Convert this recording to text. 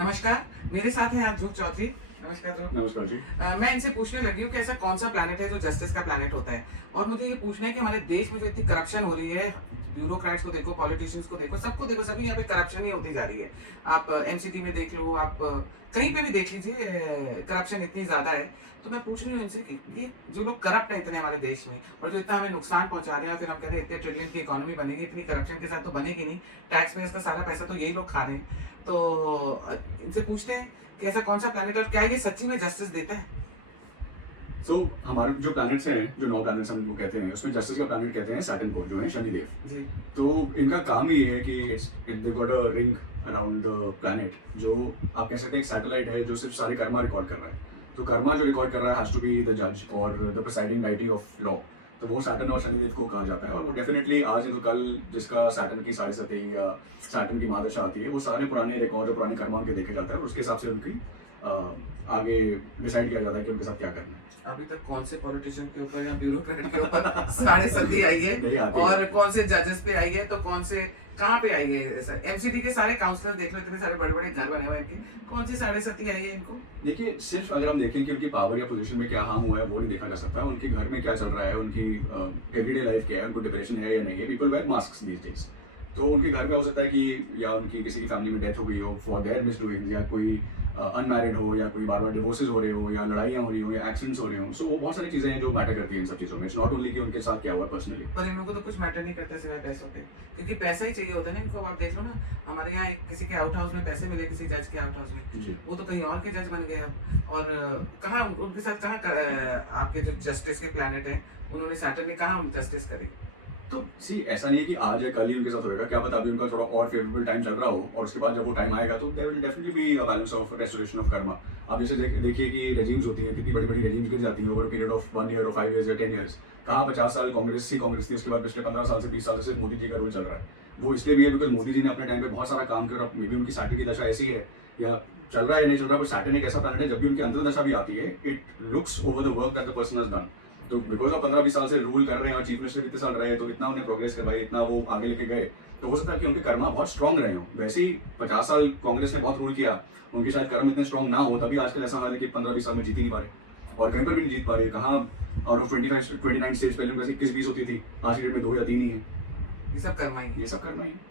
नमस्कार, मेरे साथ हैं आज ध्रुव चौधरी। नमस्कार ध्रुव। नमस्कार जी। मैं इनसे पूछने लगी हूँ कि ऐसा कौन सा प्लैनेट है जो जस्टिस का प्लैनेट होता है? और मुझे ये पूछना है कि हमारे देश में जो इतनी करप्शन हो रही है, ब्यूरोक्रेट्स को देखो, पॉलिटिशियंस को देखो, सभी यहाँ पे करप्शन ही होती जा रही है। आप एमसीडी में देख लो, आप कहीं पे भी देख लीजिए, करप्शन इतनी ज़्यादा है। तो मैं पूछ रही हूँ इनसे कि जो लोग करप्ट हैं इतने हमारे देश में और जो इतना हमें नुकसान पहुँचा रहे हैं, और फिर हम कह रहे हैं इतने ट्रिलियन की इकोनॉमी बनेगी, इतनी करप्शन के साथ तो बनेगी नहीं, टैक्स पेयर्स का सारा पैसा तो यही लोग खा रहे हैं। तो इनसे पूछते हैं कि ऐसा कौन सा प्लैनेट और क्या ये सच्ची में जस्टिस देता है? हमारे जो प्लैनेट्स हैं, जो 9 प्लैनेट्स हम लोग कहते हैं, उसमें जस्टिस का प्लैनेट कहते हैं सैटर्न को, जो है शनिदेव। जी। तो इनका काम ही है कि they got a ring around the planet, जो आप कह सकते हैं एक सैटेलाइट है जो सिर्फ सारे कर्मा रिकॉर्ड कर रहा है। तो कर्मा जो रिकॉर्ड कर रहा है हैज टू बी द जज और the presiding deity of law. तो वो सैटर्न और शनिदेव को कहा जाता है, और वो डेफिनेटली आज नहीं तो कल जिसका सैटर्न की 7.5 या सैटर्न की महादशा आती है, वो सारे पुराने रिकॉर्ड और पुराने कर्मा उनके देखे जाता है, और उसके हिसाब से उनकी आगे डिसाइड किया जाता है कि उनके साथ क्या करना है। अभी तक कौन से पॉलिटिशियन के ऊपर या ब्यूरोक्रेट के ऊपर 7.5 आई नहीं है आती और है। कौन से जजेस पे आई है, तो कौन से कहाँ पे आई है? ऐसा एमसीडी के सारे काउंसलर देख लो, इतने सारे बड़े बड़े घर बने हुए हैं इनके, कौन सी 7.5 आई है इनको? देखिए, सिर्फ अगर हम देखें कि उनकी पावर या पोजीशन में क्या हार्म हुआ है, वो नहीं देखा जा सकता। उनके घर में क्या चल रहा है, उनकी एवरीडे लाइफ क्या है, उनको डिप्रेशन है या नहीं है। People wear mask these days. तो उनके घर में हो सकता है कि या उनकी किसी की फैमिली में डेथ हो गई हो फॉर देयर मिसडूइंग, या कोई अनमैरिड हो, या कोई बार बार डिवोर्सेज हो रहे हो, या लड़ाइयाँ हो रही हो, या एक्सीडेंट्स हो रहे हो। सो वो बहुत सारी चीज़ें हैं जो मैटर करती हैं इन सब चीज़ों में। इट्स नॉट ओनली कि उनके साथ क्या हुआ पर्सनली। पर इन लोगों को तो कुछ मैटर नहीं करता सिवाय पैसों के, क्योंकि पैसा ही चाहिए होता है ना इनको। अब आप देख लो ना, हमारे यहाँ किसी के आउट हाउस में पैसे मिले, किसी जज के आउट हाउस में, जी। वो तो कहीं और के जज बन गए अब। और कहाँ उनके साथ आपके जो जस्टिस के प्लैनेट हैं, उन्होंने सैटर्न ने कहाँ जस्टिस करी? तो सी ऐसा नहीं है कि आज या कल ही उनके साथ होएगा, क्या पता अभी उनका थोड़ा और फेवरेबल टाइम चल रहा हो, और उसके बाद जब वो टाइम आएगा तो there will definitely be a balance of restoration of karma. आप जैसे देखिए कि रेजिम्स होती है, कितनी बड़ी बड़ी रेजिम्स गिर जाती हैं ओवर पीरियड ऑफ 1 ईयर और 5 ईयर्स या 10 ईयर्स। कहाँ 50 साल कांग्रेस थी, उसके बाद पिछले 15 साल से 20 साल से सिर्फ मोदी जी का रूल चल रहा है। वो इसलिए भी है बिकॉज मोदी जी ने अपने टाइम पे बहुत सारा काम किया, और मे बी उनकी सैटर्न की दशा ऐसी है, या चल रहा है या नहीं चल रहा, बट सैटर्न एक ऐसा प्लैनेट है जब भी उनकी अंतर दशा भी आती है, it looks over the work that the person has done. तो बिकॉज ऑफ 15-20 साल से रूल कर रहे हैं और चीफ मिनिस्टर इतने साल रहे, तो इतना उन्हें प्रोग्रेस करवाई, इतना वो आगे लेके गए, तो हो सकता है कि उनके कर्मा बहुत स्ट्रांग रहे हो। वैसे ही 50 साल कांग्रेस ने बहुत रूल किया, उनके शायद कर्म इतने स्ट्रांग ना हो, तभी आजकल ऐसा हाल है कि 15-20 साल में जीत ही नहीं पा रहे, और कहीं पर भी नहीं जीत पा रहे। कहाँ आउट ऑफ 29 स्टेट्स पहले उनकी 21-20 होती थी, आज की डेट में 2 या 3 ही है। ये सब कर्मा ही है। ये सब करना ही है।